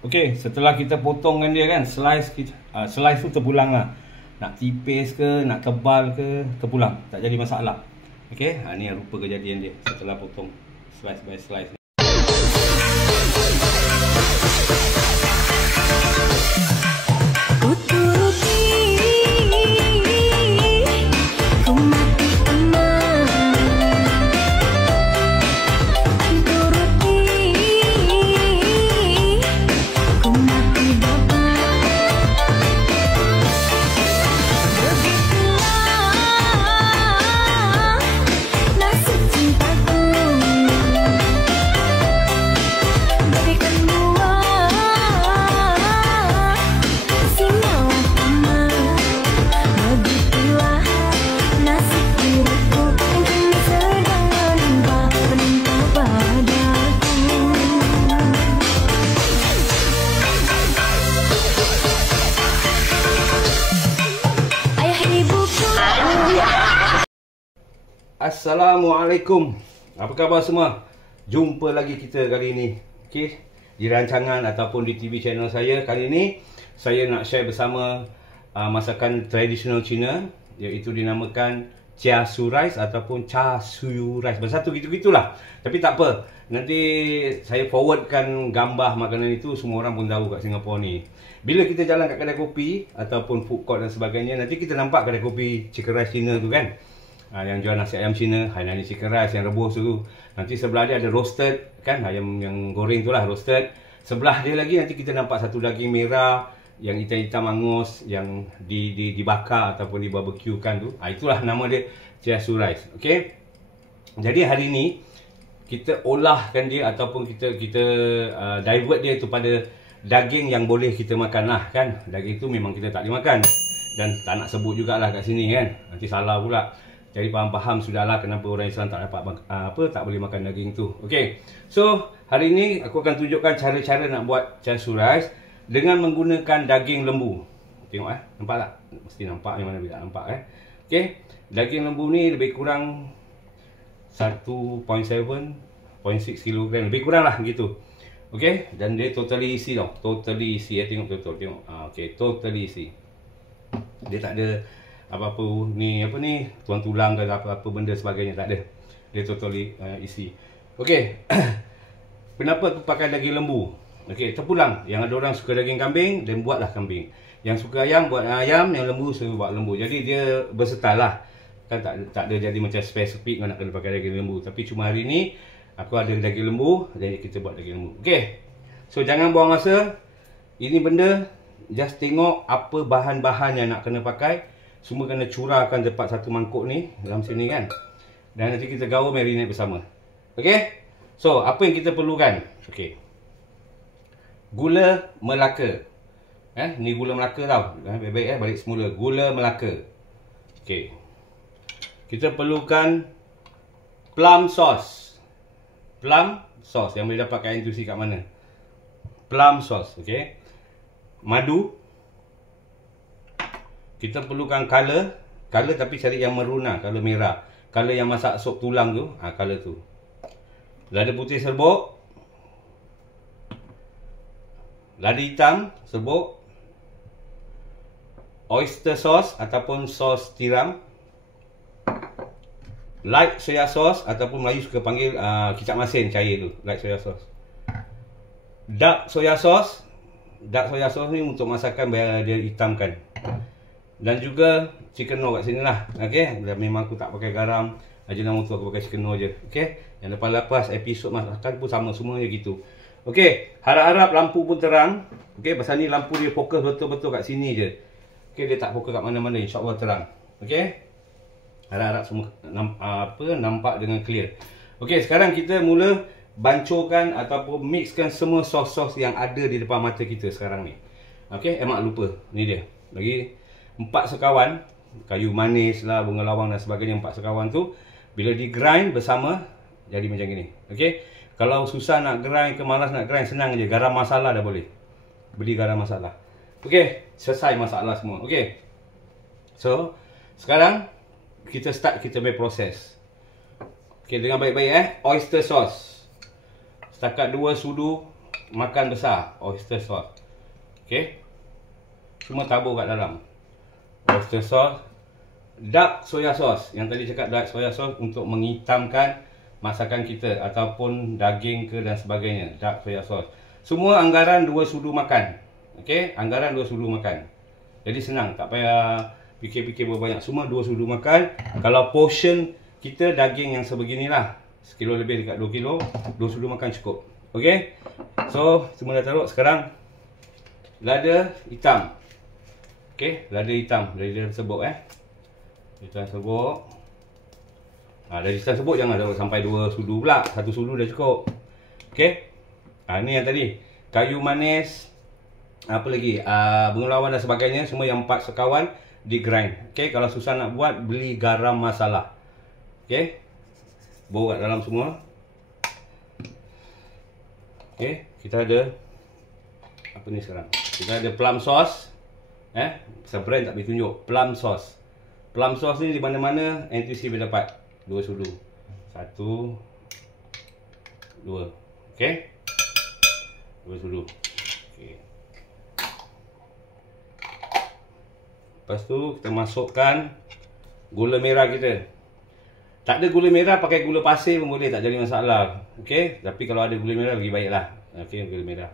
Okey, setelah kita potongkan dia kan, slice tu terpulang lah. Nak tipis ke, nak tebal ke, terpulang. Tak jadi masalah. Okey, ni rupa kejadian dia setelah potong slice by slice. Assalamualaikum. Apa khabar semua? Jumpa lagi kita kali ini. Okey, di rancangan ataupun di TV channel saya. Kali ini saya nak share bersama masakan tradisional Cina, iaitu dinamakan char siu rice ataupun char siu rice. Bersatu gitu-gitulah. Tapi tak apa. Nanti saya forwardkan gambar makanan itu, semua orang pun tahu kat Singapura ni. Bila kita jalan kat kedai kopi ataupun food court dan sebagainya, nanti kita nampak kedai kopi chicken rice Cina tu kan. Yang jual nasi ayam Cina, Hainanese chicken rice yang rebus tu. Nanti sebelah dia ada roasted kan, ayam yang goreng tu lah, roasted. Sebelah dia lagi nanti kita nampak satu daging merah yang hitam-hitam angus yang dibakar ataupun di barbecue kan tu. Itulah nama dia char siu rice. Okey. Jadi hari ni kita olahkan dia ataupun kita divert dia tu pada daging yang boleh kita makan lah kan. Daging tu memang kita tak boleh makan dan tak nak sebut jugalah kat sini kan, nanti salah pula. Jadi faham-faham sudahlah kenapa orang Islam tak dapat tak boleh makan daging tu. Okey. So, hari ini aku akan tunjukkan cara-cara nak buat char siu rice dengan menggunakan daging lembu. Tengok nampak tak? Mesti nampak ni, mana bila nampak Okey. Daging lembu ni lebih kurang 1.7 0.6 kg, lebih kurang lah gitu. Okey, dan dia totally isi tau. Totally isi tengok betul, tengok. Okey, totally isi. Dia tak ada apa-apa ni tulang tulang ke apa-apa benda sebagainya, tak ada. Dia totally isi. Okey. Kenapa aku pakai daging lembu? Okey, terpulang. Yang ada orang suka daging kambing, dan buatlah kambing. Yang suka ayam, buat ayam. Yang lembu, suka buat lembu. Jadi dia versatile lah. Kan tak ada jadi macam spesifik nak kena pakai daging lembu. Tapi cuma hari ni aku ada daging lembu, jadi kita buat daging lembu. Okey. So jangan buang masa. Ini benda just tengok apa bahan-bahan yang nak kena pakai. Semua kena curahkan tepat satu mangkuk ni dalam sini kan. Dan nanti kita gaul marinate bersama. Okey. So, apa yang kita perlukan? Okey. Gula Melaka. Ni gula Melaka tau. Baik-baik balik semula. Gula Melaka. Okey. Kita perlukan plum sauce. Plum sauce yang boleh dapat kat NTUC kat mana? Plum sauce, okey. Madu. Kita perlukan color tapi cari yang meruna, color merah. Color yang masak sup tulang tu, color tu. Lada putih serbuk. Lada hitam serbuk. Oyster sauce ataupun sos tiram. Light soya sauce ataupun Melayu suka panggil kicap masin cair tu, light soya sauce. Dark soya sauce. Dark soya sauce ni untuk masakan biar dia hitamkan. Dan juga chicken no kat sini lah. Okey, memang aku tak pakai garam. Ajinomoto aku pakai chicken no je. Okey, yang lepas-lepas episod masakan pun sama semuanya gitu. Okey, harap-harap lampu pun terang. Okey, pasal ni lampu dia fokus betul-betul kat sini je. Okey, dia tak fokus kat mana-mana, insya-Allah terang. Okey. Harap-harap semua nampak dengan clear. Okey, sekarang kita mula bancuhkan ataupun mixkan semua sos-sos yang ada di depan mata kita sekarang ni. Okey, mak lupa. Ni dia. Lagi 4 sekawan, kayu manis lah, bunga lawang dan sebagainya. 4 sekawan tu bila di grind bersama jadi macam gini. Okey. Kalau susah nak grind ke malas nak grind, senang je, garam masala dah boleh. Beli garam masala. Okey, selesai masalah semua. Okey. So, sekarang kita start kita punya proses. Okey, dengan baik-baik oyster sauce. Setakat 2 sudu makan besar oyster sauce. Okey. Semua tabur kat dalam. Oyster sauce, dark soya sauce. Yang tadi cakap dark soya sauce untuk menghitamkan masakan kita ataupun daging ke dan sebagainya. Dark soya sauce. Semua anggaran 2 sudu makan. Okey, anggaran 2 sudu makan. Jadi senang, tak payah fikir-fikir berbanyak. Semua 2 sudu makan. Kalau portion kita daging yang sebeginilah, sekilo lebih dekat 2 kilo, 2 sudu makan cukup. Okey. So, semua dah taruh. Sekarang lada hitam. Okey, lada hitam dari dalam serbuk Dalam serbuk. Dari dalam serbuk jangan taruh sampai 2 sudu pula. 1 sudu dah cukup. Okey. Ni yang tadi. Kayu manis, apa lagi? Bengulawan dan sebagainya, semua yang 4 sekawan di grind. Okey, kalau susah nak buat, beli garam masala. Okey. Bawa kat dalam semua. Okey, kita ada apa ni sekarang? Kita ada plum sauce. Pasal brand tak boleh tunjuk. Plum sauce. Plum sauce ni di mana-mana NTUC boleh dapat. 2 sudu. 1 2. Okey. 2 sudu. Okey. Lepas tu kita masukkan gula merah kita. Tak ada gula merah, pakai gula pasir pun boleh, tak jadi masalah. Okey, tapi kalau ada gula merah lagi baiklah. Okey, gula merah.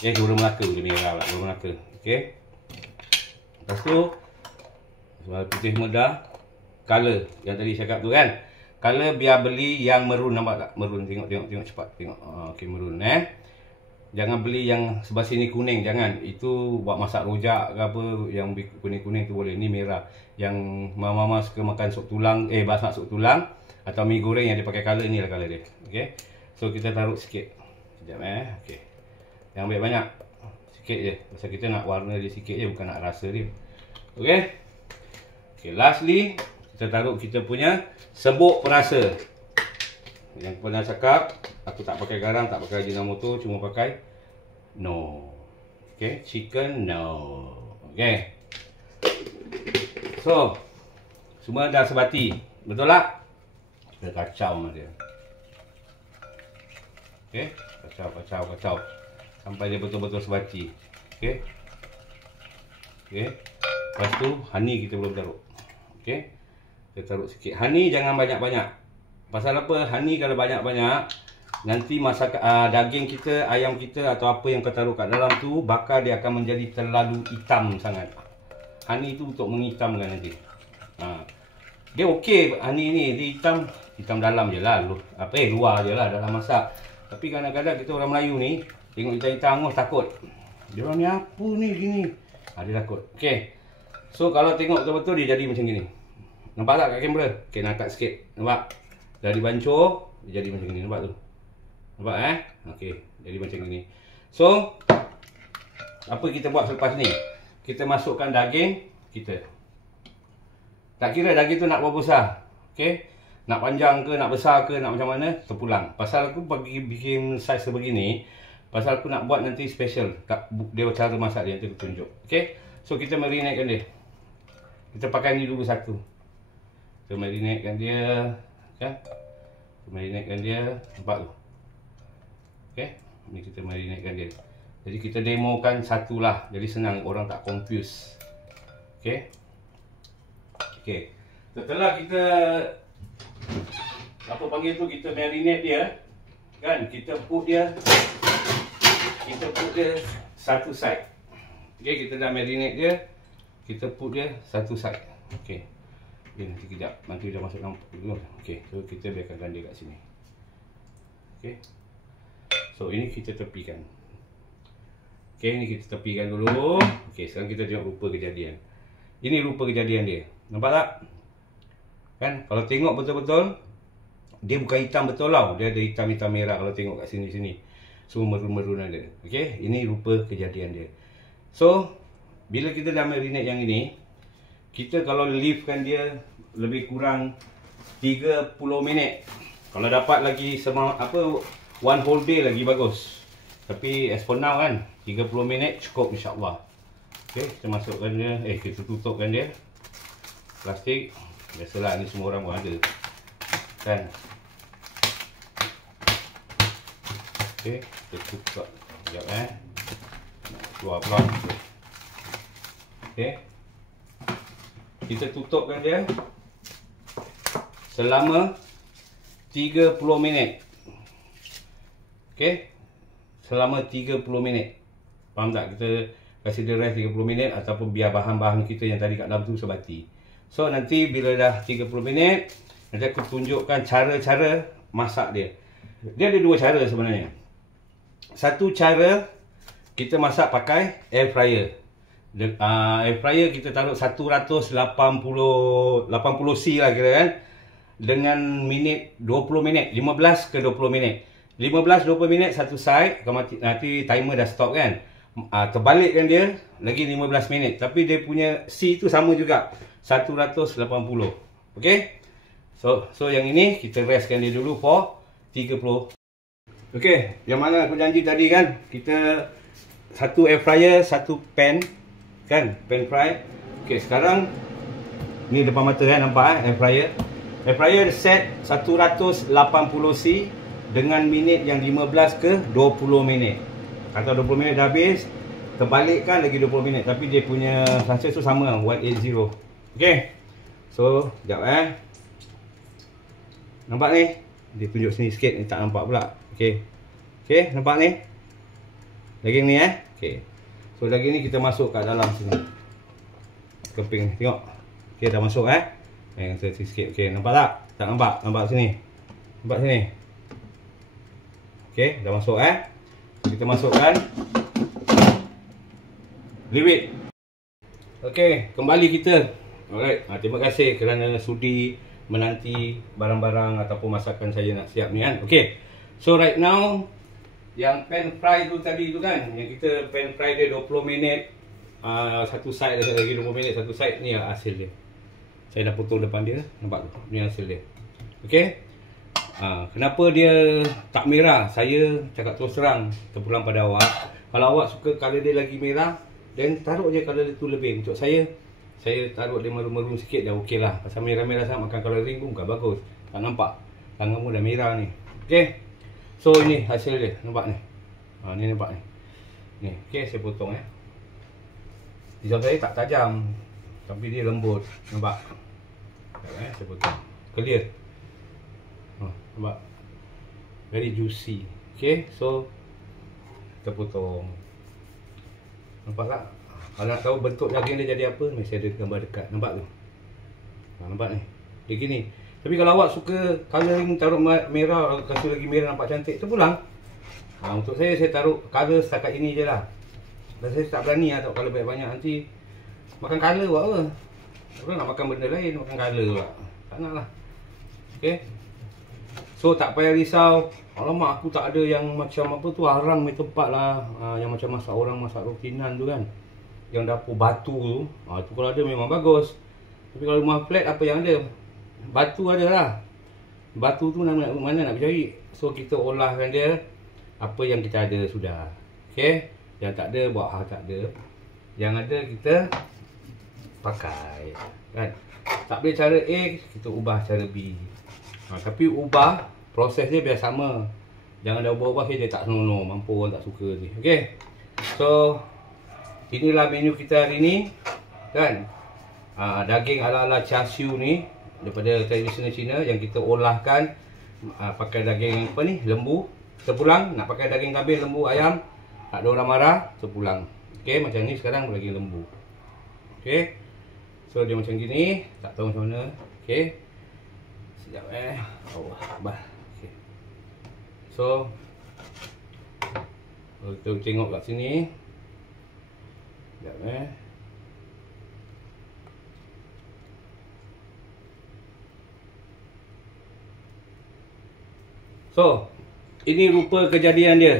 Gula Melaka, gula merah pula, gula Melaka. Okey. Lepas tu warna putih muda, color yang tadi cakap tu kan. Color biar beli yang maroon, nampak tak? Maroon, tengok cepat. Tengok. Okey, maroon Jangan beli yang sebelah sini kuning, jangan. Itu buat masak rojak ke apa, yang kuning-kuning tu boleh. Ni merah. Yang mama-mama suka makan sup tulang, masak sup tulang atau mi goreng yang dia pakai color, ni lah color dia. Okey. So kita taruh sikit. Sekejap okey. Jangan banyak-banyak. Sikit je. Pasal kita nak warna dia sikit je, bukan nak rasa dia. Okey. Okey, lastly kita taruh kita punya serbuk perasa. Yang pernah cakap, aku tak pakai garam, tak pakai Ajinomoto, cuma pakai no. Okay, chicken no. Okay. So, semua dah sebati. Betul tak? Kita kacau sama dia. Okay, kacau. Sampai dia betul-betul sebati. Okay. Okay. Lepas tu, honey kita belum taruh. Okay. Kita taruh sikit. Honey jangan banyak-banyak. Pasal apa? Honey kalau banyak-banyak, nanti masak daging kita, ayam kita atau apa yang kau taruh kat dalam tu, bakar dia akan menjadi terlalu hitam sangat. Honey tu untuk menghitamkan nanti. Dia okey, honey ni dia hitam dalam je lah. Luar je lah dalam masak. Tapi kadang-kadang kita orang Melayu ni, tengok hitam-hitam takut. Dia orang ni apa ni gini? Dia takut. Okey. So kalau tengok betul-betul dia jadi macam gini. Nampak tak kat kamera? Okey, nak angkat sikit. Nampak? Dari bancur, dia jadi macam ni. Nampak tu? Nampak Okey, jadi macam ni. So, apa kita buat selepas ni? Kita masukkan daging kita. Tak kira daging tu nak berapa besar. Okey? Nak panjang ke, nak besar ke, nak macam mana, terpulang. Pasal aku bikin saiz sebegini, pasal aku nak buat nanti special. Dia cara masak dia, nanti aku tunjuk. Okey? So, kita marinatekan dia. Kita pakai ni dulu satu. Kita marinatekan dia. Kan? Kita marinatekan dia. Nampak tu? Okay, ni kita marinatekan dia. Jadi kita demokan satu lah. Jadi senang, orang tak confuse. Okay. Okay. Setelah kita kita marinate dia, kan? Kita put dia satu side. Okay, kita dah marinate dia. Kita put dia satu side. Okay. Okay, nanti kejap. Nanti dah masuk dalam. Okay, so kita biarkan dia kat sini. Okay. So, ini kita tepikan. Okay, ini kita tepikan dulu. Okay, sekarang kita tengok rupa kejadian. Ini rupa kejadian dia. Nampak tak? Kan? Kalau tengok betul-betul, dia bukan hitam betul tau. Dia ada hitam-hitam merah kalau tengok kat sini-sini. Semua merun-merun ada. Okay, ini rupa kejadian dia. So, bila kita dah marinate yang ini, kita kalau leavekan dia lebih kurang 30 minit. Kalau dapat lagi one whole day lagi bagus. Tapi as for now kan, 30 minit cukup insyaAllah. Okay, kita masukkan dia. Kita tutupkan dia. Plastik. Biasalah ni semua orang pun ada. Kan. Okey, kita tutup. Sekejap keluar pula. Okey. Kita tutupkan dia selama 30 minit. Okey. Selama 30 minit. Faham tak? Kita kasi dia rest 30 minit ataupun biar bahan-bahan kita yang tadi kat dalam tu sebati. So nanti bila dah 30 minit, nanti aku tunjukkan cara-cara masak dia. Dia ada dua cara sebenarnya. Satu cara kita masak pakai air fryer. Air fryer kita taruh 180 C lah kira kan. Dengan minit 20 minit, 15 ke 20 minit. 15-20 minit satu side, nanti timer dah stop kan. Terbalikkan dia lagi 15 minit. Tapi dia punya C tu sama juga, 180. Okey. So yang ini kita restkan dia dulu for 30. Okey, yang mana aku janji tadi kan, kita satu air fryer, satu pan kan, pan fry. Okey, sekarang ni depan mata kan, nampak air fryer. Air fryer set 180 C dengan minit yang 15 ke 20 minit. Atau 20 minit dah habis, terbalikkan lagi 20 minit. Tapi dia punya success tu sama, 180. Okey. So, sekejap nampak ni? Dia tunjuk sini sikit, ni tak nampak pula. Okey. Okey, nampak ni? Daging ni Okey. So, daging ni kita masuk kat dalam sini. Keping ni, tengok. Okey, dah masuk sikit. Okey, nampak tak? Tak nampak? Nampak sini. Nampak sini. Okey, dah masuk Kita masukkan liwit. Okey, kembali kita. Alright, terima kasih kerana sudi menanti barang-barang ataupun masakan saya nak siap ni kan. Okey. So right now yang pan fry tu tadi tu kan, yang kita pan fry dia 20 minit satu side, lagi 20 minit satu side, ni lah hasil dia. Saya dah potong depan dia, nampak tu? Ni hasil dia. Okey. Kenapa dia tak merah? Saya cakap terus terang, terpulang pada awak. Kalau awak suka color dia lagi merah, then taruh je color dia tu lebih. Untuk saya taruh dia maroon-maroon sikit dah okey lah. Pasal merah-merah sangat makan coloring pun bukan bagus. Tak nampak? Tangan pun dah merah ni. Okey. So ini hasil dia, nampak ni. Ni nampak ni. Ni, okey, saya potong Pisau saya tak tajam, tapi dia lembut. Nampak? Saya potong. Clear. Nampak? Very juicy. Okay, so kita potong. Nampak tak? Kalau nak tahu bentuk daging dia jadi apa, mesti ada gambar dekat. Nampak tu? Nampak ni? Dia gini. Tapi kalau awak suka colouring, taruh merah, kasih lagi merah nampak cantik, terpulang. Untuk saya taruh colour setakat ini je lah. Dan saya tak berani lah taruh colour banyak-banyak. Nanti makan colour buat apa? Orang nak makan benda lain, makan colour pula. Tak nak lah. Okay. So tak payah risau. Alamak, aku tak ada yang macam apa tu, arang punya tempat lah. Yang macam masak orang masak rotinan tu kan, yang dapur batu tu. Tu kalau ada memang bagus. Tapi kalau rumah flat apa yang ada? Batu ada lah. Batu tu mana nak cari. So kita olahkan dia apa yang kita ada sudah. Okay. Yang tak ada buat tak ada. Yang ada kita pakai kan. Tak boleh cara A, kita ubah cara B. Tapi ubah proses dia biar sama. Jangan dah ubah-ubah dia tak senonoh. Mampu orang tak suka ni. Okay. So inilah menu kita hari ni kan. Daging ala-ala char siu ni daripada tradisional Cina yang kita olahkan pakai daging apa ni, lembu. Terpulang nak pakai daging kambing, lembu, ayam, tak ada orang marah, terpulang. Okey, macam ni sekarang daging lembu. Okey. So dia macam gini, tak tahu macam mana. Okey. Sekejap Allah Akbar. Okey. So kita tengok kat sini. Sekejap So, ini rupa kejadian dia.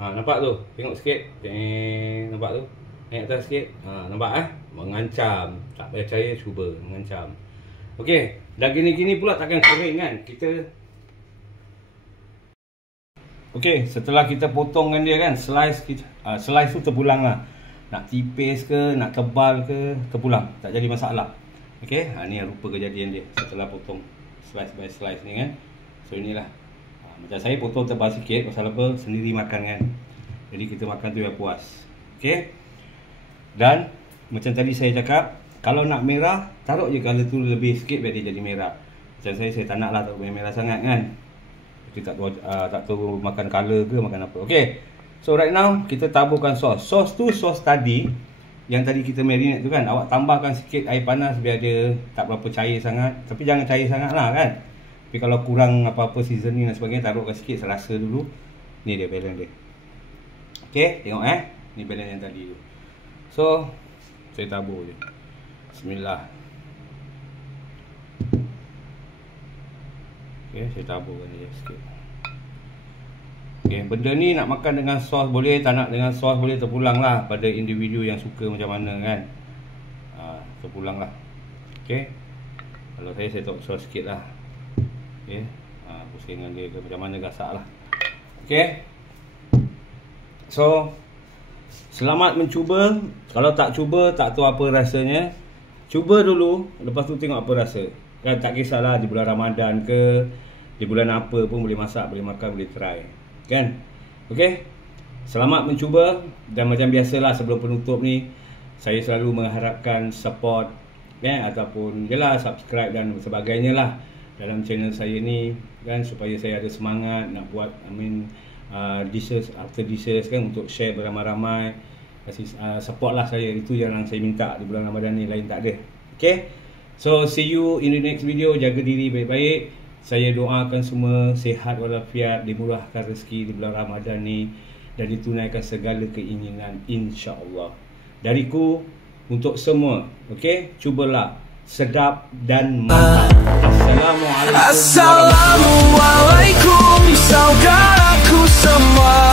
Nampak tu? Tengok sikit. Nampak tu? Naik atas sikit. Nampak mengancam. Tak percaya, cuba mengancam. Okey, dah gini-gini pula takkan kering kan? Okey, setelah kita potongkan dia kan, slice tu terpulang lah. Nak tipis ke, nak tebal ke, terpulang. Tak jadi masalah. Okey, ni rupa kejadian dia setelah potong slice by slice ni kan. So inilah Macam saya potong tebal sikit, pasal apa? Sendiri makan kan. Jadi kita makan tu yang puas. Okay. Dan macam tadi saya cakap, kalau nak merah, taruh je colour tu lebih sikit biar dia jadi merah. Macam saya tak nak lah taruh merah sangat kan. Kita tak tahu makan colour ke makan apa. Okay. So right now kita taburkan sos. Sos tu sos tadi yang tadi kita marinate tu kan. Awak tambahkan sikit air panas biar dia tak berapa cair sangat. Tapi jangan cair sangat lah kan. Tapi kalau kurang apa-apa seasoning dan sebagainya, taruhkan sikit serasa dulu. Ni dia balance dia. Okay, tengok ni balance yang tadi tu. So saya tabur je. Bismillah. Okay, saya taburkan dia sikit. Okay, benda ni nak makan dengan sos boleh, tak nak dengan sos boleh, terpulang lah pada individu yang suka macam mana kan. Terpulang lah. Okay. Kalau saya taruh sos sikit lah. Okay. Pusingan dia ke macam mana gasak lah. Okay. So selamat mencuba. Kalau tak cuba, tak tahu apa rasanya, cuba dulu, lepas tu tengok apa rasa. Kan tak kisahlah di bulan Ramadan ke, di bulan apa pun boleh masak, boleh makan, boleh try. Kan? Okay. Selamat mencuba. Dan macam biasalah sebelum penutup ni, saya selalu mengharapkan support ataupun jelah subscribe dan sebagainya lah dalam channel saya ni kan, supaya saya ada semangat nak buat dishes after dishes kan, untuk share beramai-ramai. Kasih support lah saya. Itu yang saya minta di bulan Ramadan ni, lain tak ada. Okay. So see you in the next video. Jaga diri baik-baik. Saya doakan semua sihat walafiat, dimurahkan rezeki di bulan Ramadan ni, dan ditunaikan segala keinginan insya-Allah. Dariku untuk semua. Okay. Cubalah. Sedap dan mantap. Assalamualaikum. Assalamualaikum. Saudaraku semua.